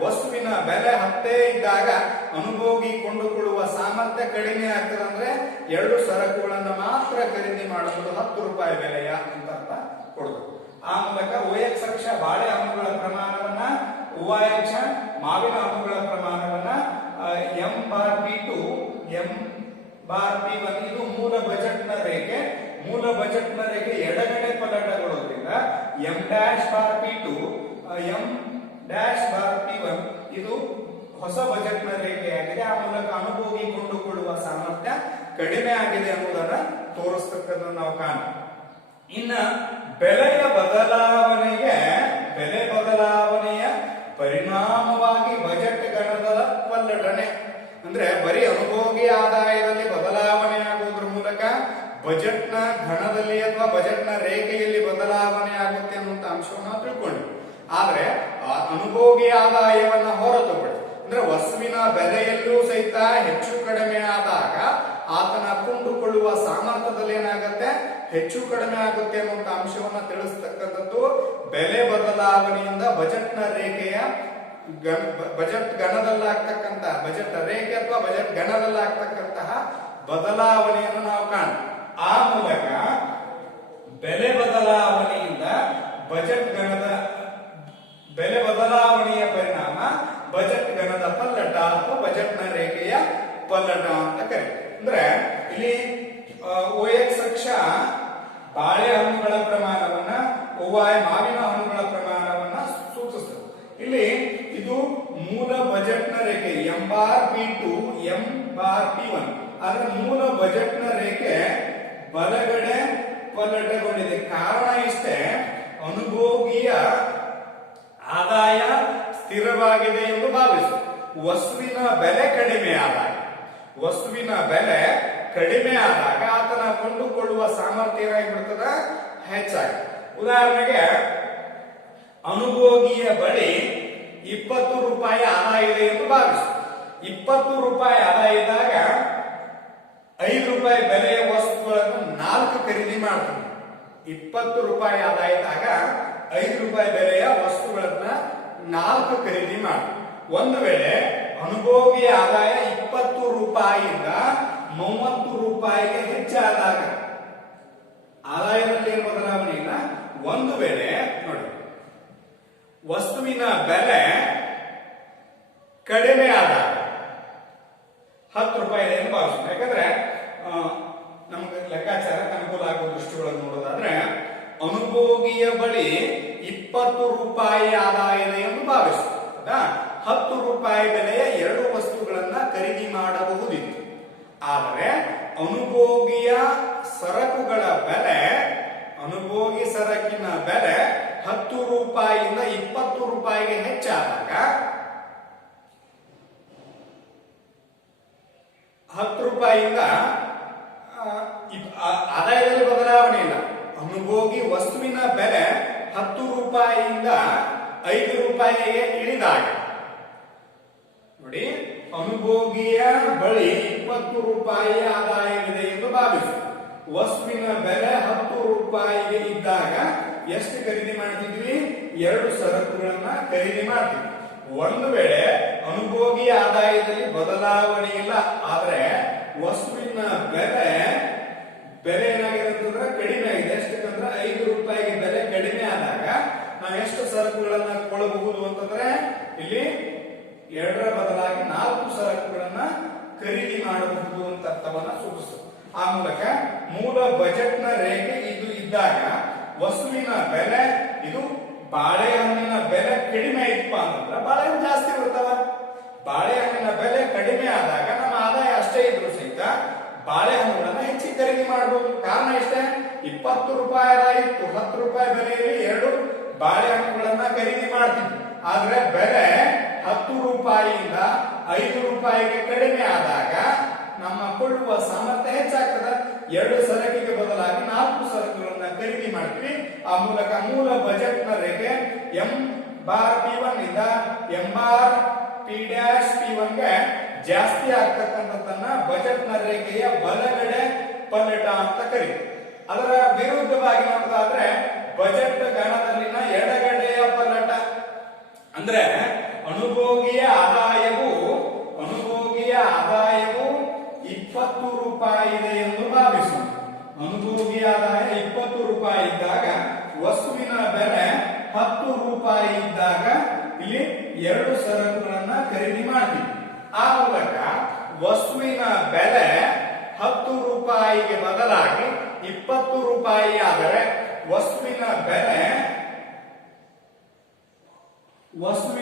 ವಸ್ತುವಿನ ಬೆಲೆ 10 ಇದ್ದಾಗ ಅನುಭೋಗಿ ಕೊಂಡುಕೊಳ್ಳುವ ಸಾಮರ್ಥ್ಯ ಕಡಿಮೆ ಆಗ್ತದೆ. ಅಂದ್ರೆ 2 ಸರಕುಗಳನ್ನ ಮಾತ್ರ ಖರೀದಿ ಮಾಡಬಹುದು 10 ರೂಪಾಯಿ ಬೆಲೆಯ ಅಂತ ಅರ್ಥ ಕೊಡುದು. ಆ ಮೂಲಕ OX ಅಕ್ಷ ಬಾಳೆ ಹಣ್ಣುಗಳ ಪ್ರಮಾಣವನ್ನ, OY ಅಕ್ಷ ಮಾವಿನ ಹಣ್ಣುಗಳ ಪ್ರಮಾಣವನ್ನ M/P2 M/P1 ಇದು ಮೂಲ ಬಜೆಟ್ನ ರೇಖೆ. ಮೂಲ ಬಜೆಟ್ನ ರೇಖೆ ಎಡಗಡೆ ಪಲ್ಲಟಗೊಳ್ಳೋದ್ರಿಂದ M'/P2 M'/P1 ಇದು ಹೊಸ ಬಜೆಟ್ನ ರೇಖೆಯಾಗಿದೆ. ಆ ಮೂಲಕ ಅನುಭೋಗಿ ಕೊಂಡುಕೊಳ್ಳುವ ಸಾಮರ್ಥ್ಯ ಕಡಿಮೆ ಆಗಿದೆ ಅನ್ನೋದನ್ನ ತೋರಿಸ್ತಕ್ಕಂಥ ನಾವು ಕಾಣ್ತೀವಿ. ಇನ್ನ ಬೆಲೆ ಬದಲಾವಣೆಯ ಪರಿಣಾಮವಾಗಿ ಬಜೆಟ್ ಗಣದ ಪಲ್ಲಟನೆ ಅಂದ್ರೆ ಬರೀ ಅನುಭೋಗಿ ಆದಾಯದಲ್ಲಿ ಬದಲಾವಣೆ ಆಗುವುದರ ಮೂಲಕ ಬಜೆಟ್ನ ಘನದಲ್ಲಿ ಅಥವಾ ಬಜೆಟ್ನ ರೇಖೆಯಲ್ಲಿ ಬದಲಾವಣೆ ಆಗುತ್ತೆ ಅನ್ನುವಂತ ಅಂಶವನ್ನು ತಿಳ್ಕೊಂಡ್ವಿ. ಆದ್ರೆ ಅನುಭೋಗಿ ಆದಾಯವನ್ನ ಹೊರತುಪಡಿಸಿ ಅಂದ್ರೆ ವಸ್ತುವಿನ ಬೆಲೆಯಲ್ಲೂ ಸಹಿತ ಹೆಚ್ಚು ಕಡಿಮೆ ಆದಾಗ ಆತನ ಕೊಂಡುಕೊಳ್ಳುವ ಸಾಮರ್ಥ್ಯದಲ್ಲಿ ಏನಾಗುತ್ತೆ, ಹೆಚ್ಚು ಕಡಿಮೆ ಆಗುತ್ತೆ ಅನ್ನುವಂತ ಅಂಶವನ್ನ ತಿಳಿಸ್ತಕ್ಕಂಥದ್ದು ಬೆಲೆ ಬದಲಾವಣೆಯಿಂದ ಬಜೆಟ್ನ ರೇಖೆಯ ಬಜೆಟ್ ಗಣದಲ್ಲಾಗ್ತಕ್ಕಂತಹ ಬಜೆಟ್ ರೇಖೆ ಅಥವಾ ಬಜೆಟ್ ಗಣದಲ್ಲಾಗ್ತಕ್ಕಂತಹ ಬದಲಾವಣೆಯನ್ನು ನಾವು ಕಾಣ್ತೀವಿ. ಆ ಮೂಲಕ ಬೆಲೆ ಬದಲಾವಣೆಯಿಂದ ಬಜೆಟ್ ಗಣದ ಬೆಲೆ ಬದಲಾವಣೆಯ ಪರಿಣಾಮ ಬಜೆಟ್ ಗಣದ ಪಲ್ಲಟ ಅಥವಾ ಬಜೆಟ್ನ ರೇಖೆಯ ಪಲ್ಲಟ ಅಂತ ಕರೀತೀವಿ. ಅಂದ್ರೆ ಇಲ್ಲಿ OX ಅಕ್ಷ ಬಾಳೆಹಣ್ಣುಗಳ ಪ್ರಮಾಣವನ್ನ, OY ಮಾವಿನ ಹಣ್ಣುಗಳ ಪ್ರಮಾಣವನ್ನ ಸೂಚಿಸುತ್ತದೆ. ಇಲ್ಲಿ ಇದು ಮೂಲ ಬಜೆಟ್ನ ರೇಖೆ M/P2 M/P1. ಆದ್ರೆ ಮೂಲ ಬಜೆಟ್ನ ರೇಖೆ ಬಲಗಡೆ ಪಲ್ಲಟಗೊಂಡಿದೆ. ಕಾರಣ ಇಷ್ಟೇ, ಅನುಭೋಗಿಯ ಆದಾಯ ಸ್ಥಿರವಾಗಿದೆ ಎಂದು ಭಾವಿಸು. ವಸ್ತುವಿನ ಬೆಲೆ ಕಡಿಮೆ ಆದಾಗ, ವಸ್ತುವಿನ ಬೆಲೆ ಕಡಿಮೆ ಆದಾಗ ಆತನ ಕೊಂಡುಕೊಳ್ಳುವ ಸಾಮರ್ಥ್ಯ ಏನಾಗಿಬಿಡ್ತದ, ಹೆಚ್ಚಾಗಿ. ಉದಾಹರಣೆಗೆ ಅನುಭೋಗಿಯ ಬಳಿ 20 ರೂಪಾಯಿ ಆದಾಯ ಇದೆ ಎಂದು ಭಾವಿಸು. 20 ರೂಪಾಯಿ ಆದಾಯ ಇದ್ದಾಗ 5 ರೂಪಾಯಿ ಬೆಲೆಯ ವಸ್ತುಗಳನ್ನು 4 ಖರೀದಿ ಮಾಡ್ತಾನೆ. 20 ರೂಪಾಯಿ ಆದಾಯ ಇದ್ದಾಗ 5 ರೂಪಾಯಿ ಬೆಲೆಯ ವಸ್ತುಗಳನ್ನ 4 ಖರೀದಿ ಮಾಡ್ತಾನೆ. ಒಂದು ವೇಳೆ ಅನುಭೋಗಿಯ ಆದಾಯ 20 ರೂಪಾಯಿಯಿಂದ 30 ರೂಪಾಯಿಗೆ ಹೆಚ್ಚಾದಾಗ ಆದಾಯದಲ್ಲಿ ಏನು ಬದಲಾವಣೆ ಇಲ್ಲ. ಒಂದು ವೇಳೆ ನೋಡಿ, ವಸ್ತುವಿನ ಬೆಲೆ ಕಡಿಮೆ ಆದಾಗ 10 ರೂಪಾಯಿ ಇದೆ ಎಂದು ಭಾವಿಸೋಣ. ಯಾಕಂದ್ರೆ ನಮ್ಗೆ ಲೆಕ್ಕಾಚಾರಕ್ಕೆ ಅನುಕೂಲ ಆಗುವ ದೃಷ್ಟಿಗಳನ್ನು ನೋಡೋದಾದ್ರೆ, ಅನುಭೋಗಿಯ ಬಳಿ 20 ರೂಪಾಯಿ ಆದಾಯ ಇದೆ ಎಂದು ಭಾವಿಸು. 10 ರೂಪಾಯಿ ಬೆಲೆಯ 2 ವಸ್ತುಗಳನ್ನ ಖರೀದಿ ಮಾಡಬಹುದಿತ್ತು. ಆದರೆ ಅನುಭೋಗಿಯ ಸರಕುಗಳ ಬೆಲೆ, ಅನುಭೋಗಿ ಸರಕಿನ ಬೆಲೆ 10 ರೂಪಾಯಿಯಿಂದ 20 ರೂಪಾಯಿಗೆ ಹೆಚ್ಚಾದಾಗ 10 ರೂಪಾಯಿಯಿಂದ ಆದಾಯದಲ್ಲಿ ಬದಲಾವಣೆ ಇಲ್ಲ. ಅನುಭೋಗಿ ವಸ್ತುವಿನ ಬೆಲೆ 10 ರೂಪಾಯಿಯಿಂದ 5 ರೂಪಾಯಿಗೆ ಇಳಿದಾಗ ನೋಡಿ, ಅನುಭೋಗಿಯ ಬಳಿ 20 ರೂಪಾಯಿ ಆದಾಯವಿದೆ ಎಂದು ಭಾವಿಸು. ವಸ್ತುವಿನ ಬೆಲೆ 10 ರೂಪಾಯಿಗೆ ಇದ್ದಾಗ ಎಷ್ಟು ಖರೀದಿ ಮಾಡ್ತಿದ್ವಿ, 2 ಸರಕುಗಳನ್ನ ಖರೀದಿ ಮಾಡ್ತೀವಿ. ಒಂದು ವೇಳೆ ಅನುಭೋಗಿ ಆದಾಯದಲ್ಲಿ ಬದಲಾವಣೆ ಇಲ್ಲ, ಆದ್ರೆ ವಸ್ತುವಿನ ಬೆಲೆ ಏನಾಗಿದೆ ಅಂತಂದ್ರೆ ಕಡಿಮೆ ಆಗಿದೆ. ಎಷ್ಟಕ್ಕಂದ್ರೆ 5 ರೂಪಾಯಿಗೆ ಬೆಲೆ ಕಡಿಮೆ ಆದಾಗ ನಾವು ಎಷ್ಟು ಸರಕುಗಳನ್ನ ಕೊಳ್ಳಬಹುದು ಅಂತಂದ್ರೆ, ಇಲ್ಲಿ 2ರ ಬದಲಾಗಿ 4 ಸರಕುಗಳನ್ನ ಖರೀದಿ ಮಾಡಬಹುದು ಅಂತ ಅರ್ಥವನ್ನ ಸೂಚಿಸುತ್ತೆ. ಆ ಮೂಲಕ ಮೂಲ ಬಜೆಟ್ನ ರೇಖೆ ಇದು ಇದ್ದಾಗ ವಸ್ತುವಿನ ಬೆಲೆ, ಇದು ಬಾಳೆಹಣ್ಣಿನ ಬೆಲೆ ಕಡಿಮೆ ಇತ್ತಪ್ಪ ಅಂತಂದ್ರೆ ಬಾಳೆಹಣ್ಣು ಜಾಸ್ತಿ ಬರ್ತಾವ. ಬಾಳೆಹಣ್ಣಿನ ಬೆಲೆ ಕಡಿಮೆ ಆದಾಗ ನಮ್ಮ ಆದಾಯ ಅಷ್ಟೇ ಇದ್ರು ಸಹಿತ ಬಾಳೆಹಣ್ಣುಗಳನ್ನ ಹೆಚ್ಚಿಗೆ ಖರೀದಿ ಮಾಡಬಹುದು. ಕಾರಣ ಇಷ್ಟೇ, 20 ರೂಪಾಯಿ ಆದಾಯ ಇತ್ತು, 10 ರೂಪಾಯಿ ಬೆಲೆಯಲ್ಲಿ 2 ಬಾಳೆಹಣ್ಣುಗಳನ್ನ ಖರೀದಿ ಮಾಡ್ತಿದ್ವಿ. ಆದ್ರೆ ಬೆಲೆ 10 ರೂಪಾಯಿಯಿಂದ 5 ರೂಪಾಯಿಗೆ ಕಡಿಮೆ ಆದಾಗ ನಮ್ಮ ಕೊಳ್ಳುವ ಸಾಮರ್ಥ್ಯ ಹೆಚ್ಚಾಗ್ತದೆ. 2 ಸರಕಿಗೆ ಬದಲಾಗಿ 4 ಸರಕುಗಳನ್ನ ಖರೀದಿ ಮಾಡ್ತೀವಿ. ಆ ಮೂಲಕ ಮೂಲ ಬಜೆಟ್ನ ರೇಖೆ M⁴P1 ಇಂದ M⁴P'P1 ಗೆ ಜಾಸ್ತಿ ಆಗ್ತಕ್ಕಂಥದ್ದನ್ನ ಬಜೆಟ್ನ ರೇಖೆಯ ಬಲಗಡೆ ಪಲ್ಲಟ ಅಂತ ಕರೀತೀವಿ. ಅದರ ವಿರುದ್ಧವಾಗಿ ನೋಡೋದಾದ್ರೆ ಬಜೆಟ್ ಗಣದಲ್ಲಿನ ಎಡಗಡೆಯ ಪಲ್ಲಟ ಅಂದ್ರೆ ಅನುಭೋಗಿಯ ಆದಾಯವು 20 ರೂಪಾಯಿ ಇದೆ ಎಂದು ಭಾವಿಸು. ಅನುಭೋಗಿ ಆದಾಯ 20 ರೂಪಾಯಿ ಇದ್ದಾಗ ವಸ್ತುವಿನ ಬೆಲೆ 10 ರೂಪಾಯಿ ಇದ್ದಾಗ ಇಲ್ಲಿ 2 ಸರಕುಗಳನ್ನ ಖರೀದಿ ಮಾಡ್ತೀವಿ. ಆ ಮೂಲಕ ವಸ್ತುವಿನ ಬೆಲೆ 10 ರೂಪಾಯಿಗೆ ಬದಲಾಗಿ 20 ರೂಪಾಯಿ ಆದರೆ ವಸ್ತುವಿನ ಬೆಲೆ 10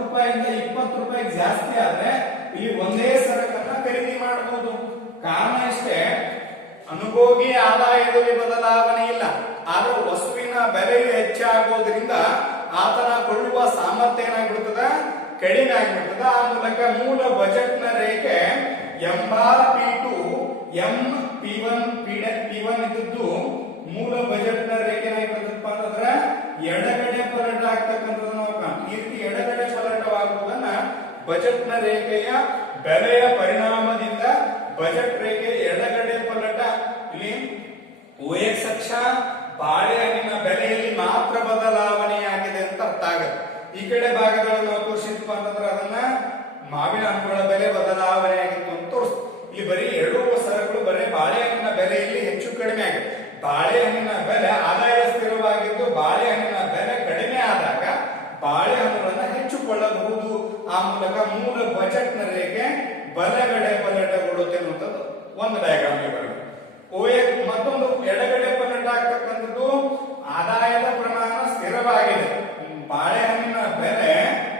ರೂಪಾಯಿಯಿಂದ 20 ರೂಪಾಯಿ ಜಾಸ್ತಿ ಆದ್ರೆ ಇಲ್ಲಿ ಒಂದೇ ಸರಕನ್ನ ಖರೀದಿ ಮಾಡಬಹುದು. ಕಾರಣ ಇಷ್ಟೇ, ಅನುಭೋಗಿ ಆದಾಯದಲ್ಲಿ ಬದಲಾವಣೆ ಇಲ್ಲ, ಆದ್ರೆ ವಸ್ತುವಿನ ಬೆಲೆಯು ಹೆಚ್ಚಾಗೋದ್ರಿಂದ ಆತನ ಕೊಳ್ಳುವ ಸಾಮರ್ಥ್ಯ ಏನಾಗ್ಬಿಡ್ತದ, ಕಡಿಮೆ ಆಗ್ಬಿಡ್ತದ. ಆ ಮೂಲಕ ಮೂಲ ಬಜೆಟ್ನ ರೇಖೆ M⁴P2 M⁴P1 ಇದ್ದದ್ದು ಮೂಲ ಬಜೆಟ್ನ ರೇಖೆ ಏನಾಗ್ಬಿಡ್ತದಪ್ಪ ಅಂತಂದ್ರೆ ಎಡಗಡೆ ಪಲ್ಲಟ ಆಗ್ತಕ್ಕಂಥದ್ದು ನಾವು ಕಾಣ್ತೀವಿ. ಈ ರೀತಿ ಎಡಗಡೆ ಪಲ್ಲಟವಾಗುವುದನ್ನ ಬಜೆಟ್ನ ರೇಖೆಯ ಬೆಲೆಯ ಪರಿಣಾಮದಿಂದ ಬಜೆಟ್ ರೇಖೆ ಎಡಗಡೆ ಪಲ್ಲಟ. ಇಲ್ಲಿ OX ಅಕ್ಷ ಬಾಳೆಹಣ್ಣಿನ ಬೆಲೆಯಲ್ಲಿ ಮಾತ್ರ ಬದಲಾವಣೆಯಾಗಿದೆ ಅಂತ ಅರ್ಥ ಆಗುತ್ತೆ. ಈ ಕಡೆ ಭಾಗಗಳನ್ನು ನಾವು ತೋರಿಸಿದ್ವಿ ಅಂತಂದ್ರೆ ಅದನ್ನ ಮಾವಿನ ಹಣ್ಣುಗಳ ಬೆಲೆ ಬದಲಾವಣೆ ಆಗಿತ್ತು ಅಂತ ತೋರಿಸ್ತೀವಿ. ಇಲ್ಲಿ ಬರೀ 2 ಸರಕುಗಳು ಬರೀ ಬಾಳೆಹಣ್ಣಿನ ಬೆಲೆಯಲ್ಲಿ ಹೆಚ್ಚು ಕಡಿಮೆ ಆಗಿದೆ. ಬಾಳೆಹಣ್ಣಿನ ಬೆಲೆ ಆದಾಯ ಸ್ಥಿರವಾಗಿದ್ದು ಬಾಳೆಹಣ್ಣಿನ ಬೆಲೆ ಕಡಿಮೆ ಆದಾಗ ಬಾಳೆಹಣ್ಣುಗಳನ್ನ ಹೆಚ್ಚು ಕೊಳ್ಳಬಹುದು. ಆ ಮೂಲಕ ಮೂಲ ಬಜೆಟ್ನ ರೇಖೆ ಬಲಗಡೆ ಪಲ್ಲಟಗೊಳ್ಳುತ್ತೆ ಅನ್ನುವಂಥದ್ದು ಒಂದು ಡಯಾಗ್ರಾಮ್ ಬರುತ್ತೆ. ಮತ್ತೊಂದು ಎಡಗಡೆ ಪಲ್ಲಟ ಆಗ್ತಕ್ಕಂಥದ್ದು ಆದಾಯದ ಪ್ರಮಾಣ ಸ್ಥಿರವಾಗಿದೆ. ಬಾಳೆಹಣ್ಣಿನ ಬೆಲೆ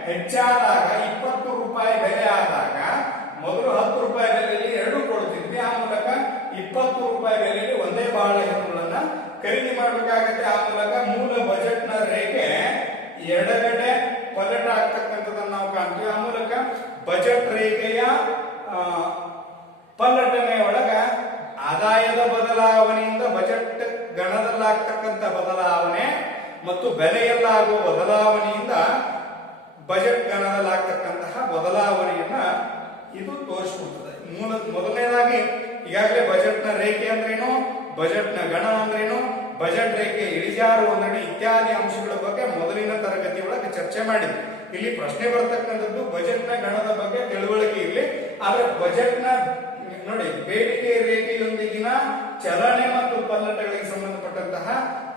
ಹೆಚ್ಚಾದಾಗ 20 ರೂಪಾಯಿ ಬೆಲೆ ಆದಾಗ ಮೊದಲು 10 ರೂಪಾಯಿ ಬೆಲೆಯಲ್ಲಿ 2 ಕೊಡ್ತಿದ್ವಿ. ಆ ಮೂಲಕ ಬೆಲೆಯಲ್ಲಾಗುವ ಬದಲಾವಣೆಯಿಂದ ಬಜೆಟ್ ಗಣದಲ್ಲಾಗ್ತಕ್ಕಂತಹ ಬದಲಾವಣೆಯನ್ನ ಇದು ತೋರಿಸ್ಕೊಡ್ತದೆ. ಮೊದಲನೇದಾಗಿ ಈಗಾಗಲೇ ಬಜೆಟ್ನ ರೇಖೆ ಅಂದ್ರೇನು, ಬಜೆಟ್ನ ಗಣ ಅಂದ್ರೇನು, ಬಜೆಟ್ ರೇಖೆ ಇಳಿಜಾರು ಅಂದ್ರೇನು ಇತ್ಯಾದಿ ಅಂಶಗಳ ಬಗ್ಗೆ ಮೊದಲಿನ ತರಗತಿ ಒಳಗೆ ಚರ್ಚೆ ಮಾಡಿದ್ವಿ. ಇಲ್ಲಿ ಪ್ರಶ್ನೆ ಬರ್ತಕ್ಕಂಥದ್ದು ಬಜೆಟ್ನ ಗಣದ ಬಗ್ಗೆ ತಿಳುವಳಿಕೆ ಇರಲಿ. ಆದ್ರೆ ಬಜೆಟ್ನ ನೋಡಿ ಬೇಡಿಕೆ ರೇಖೆಯೊಂದಿಗಿನ ಚಲನೆ ಮತ್ತು ಪಲ್ಲಟಗಳಿಗೆ ಸಂಬಂಧಪಟ್ಟಂತಹ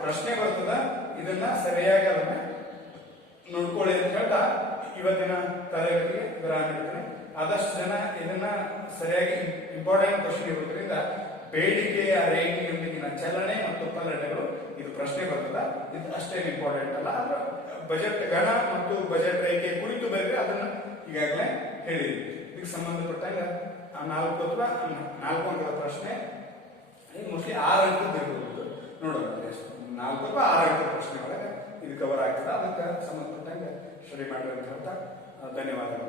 ಪ್ರಶ್ನೆ ಬರ್ತದ. ಇದನ್ನ ಸರಿಯಾಗಿ ಅದನ್ನ ನೋಡ್ಕೊಳ್ಳಿ ಅಂತ ಹೇಳ್ತಾ ಇವತ್ತಿನ ತರಗತಿಗೆ ವಿರಾಮ ನೀಡ್ತೇನೆ. ಆದಷ್ಟು ಜನ ಇದನ್ನ ಸರಿಯಾಗಿ ಇಂಪಾರ್ಟೆಂಟ್ ಕ್ವಶನ್ ಇರೋದ್ರಿಂದ ಬೇಡಿಕೆಯ ರೇಖೆಯೊಂದಿಗಿನ ಚಲನೆ ಮತ್ತು ಪಲ್ಲಟಗಳು ಇದು ಪ್ರಶ್ನೆ ಬರ್ತದ. ಇದು ಅಷ್ಟೇನು ಇಂಪಾರ್ಟೆಂಟ್ ಅಲ್ಲ. ಆದ್ರೆ ಬಜೆಟ್ ಗಣ ಮತ್ತು ಬಜೆಟ್ ರೇಖೆ ಕುರಿತು ಬರೆದ್ರೆ ಅದನ್ನ ಈಗಾಗಲೇ ಹೇಳಿದ್ವಿ. ಇದಕ್ಕೆ ಸಂಬಂಧಪಟ್ಟಾಗ 4 ಅಥವಾ 4 ಅಂಕದ ಪ್ರಶ್ನೆ ಮೋಸ್ಟ್ಲಿ 6 ಅಂಕದ ಇರ್ಬೋದು. ನೋಡೋಣ 4 ಅಥವಾ 6 ಅಂಕದ ಪ್ರಶ್ನೆ ಒಳಗೆ ಇದು ಕವರ್ ಆಗ್ತದೆ. ಅದಕ್ಕೆ ಸಂಬಂಧಪಟ್ಟಂಗೆ ಸ್ಟಡಿ ಮಾಡ್ರಿ ಅಂತ ಹೇಳ್ತಾ ಧನ್ಯವಾದಗಳು.